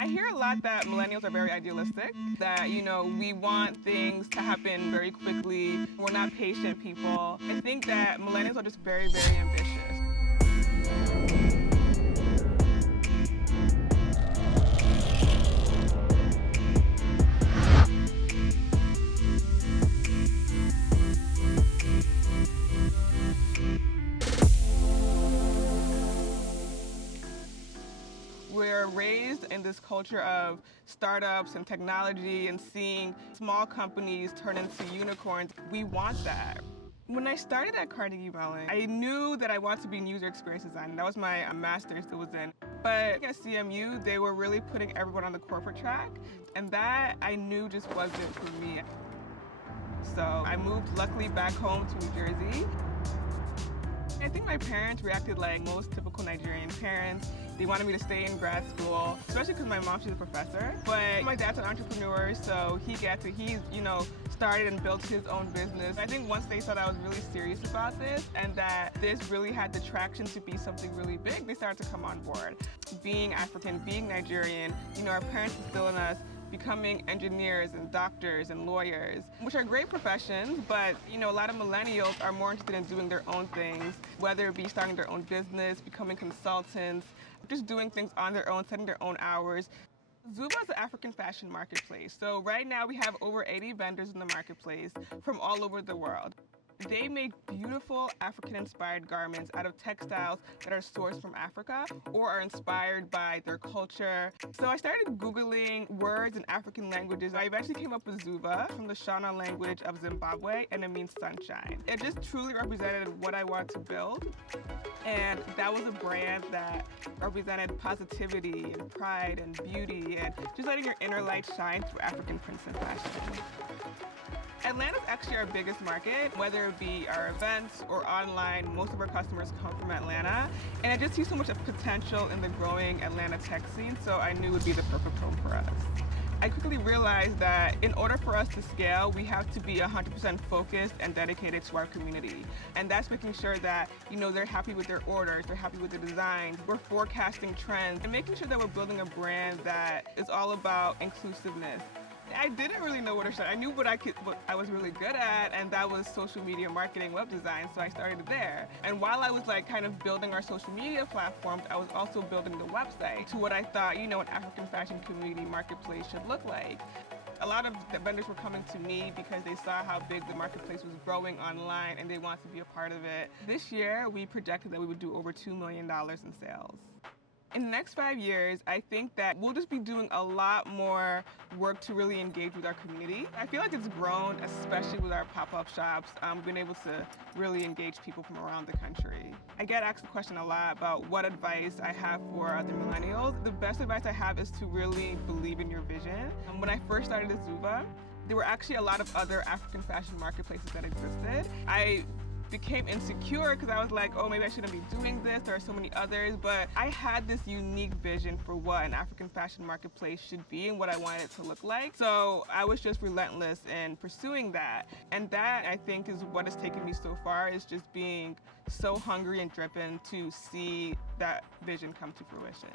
I hear a lot that millennials are very idealistic, that, we want things to happen very quickly. We're not patient people. I think that millennials are just very, very ambitious. We're raised in this culture of startups and technology and seeing small companies turn into unicorns. We want that. When I started at Carnegie Mellon, I knew that I wanted to be in user experience design. That was my master's that was in. But at CMU, they were really putting everyone on the corporate track, and that I knew just wasn't for me. So I moved, luckily, back home to New Jersey. I think my parents reacted like most typical Nigerian parents. They wanted me to stay in grad school, especially because my mom, she's a professor. But my dad's an entrepreneur, so he started and built his own business. I think once they saw that I was really serious about this and that this really had the traction to be something really big, they started to come on board. Being African, being Nigerian, our parents instilled in us becoming engineers and doctors and lawyers, which are great professions, but a lot of millennials are more interested in doing their own things, whether it be starting their own business, becoming consultants, just doing things on their own, setting their own hours. Zuvaa is an African fashion marketplace. So right now we have over 80 vendors in the marketplace from all over the world. They make beautiful African-inspired garments out of textiles that are sourced from Africa or are inspired by their culture. So I started Googling words in African languages. I eventually came up with Zuvaa from the Shona language of Zimbabwe, and it means sunshine. It just truly represented what I wanted to build. And that was a brand that represented positivity and pride and beauty and just letting your inner light shine through African prints and fashion. Atlanta's actually our biggest market, whether it be our events or online. Most of our customers come from Atlanta, and I just see so much potential in the growing Atlanta tech scene, so I knew it would be the perfect home for us. I quickly realized that in order for us to scale, we have to be 100% focused and dedicated to our community. And that's making sure that, they're happy with their orders, they're happy with the designs, we're forecasting trends, and making sure that we're building a brand that is all about inclusiveness. I didn't really know where to start. I knew what I was really good at, and that was social media marketing, web design, so I started there. And while I was kind of building our social media platforms, I was also building the website to what I thought, an African fashion community marketplace should look like. A lot of the vendors were coming to me because they saw how big the marketplace was growing online and they wanted to be a part of it. This year, we projected that we would do over $2 million in sales. In the next 5 years, I think that we'll just be doing a lot more work to really engage with our community. I feel like it's grown, especially with our pop-up shops. We've been able to really engage people from around the country. I get asked the question a lot about what advice I have for other millennials. The best advice I have is to really believe in your vision. When I first started at Zuvaa, there were actually a lot of other African fashion marketplaces that existed. I became insecure because I was like, oh, maybe I shouldn't be doing this. There are so many others, but I had this unique vision for what an African fashion marketplace should be and what I wanted it to look like. So I was just relentless in pursuing that. And that, I think, is what has taken me so far, is just being so hungry and driven to see that vision come to fruition.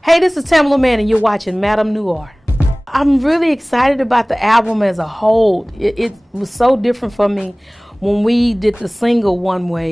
Hey, this is Tamala Man, and you're watching MadameNoire. I'm really excited about the album as a whole. It was so different for me when we did the single One Way.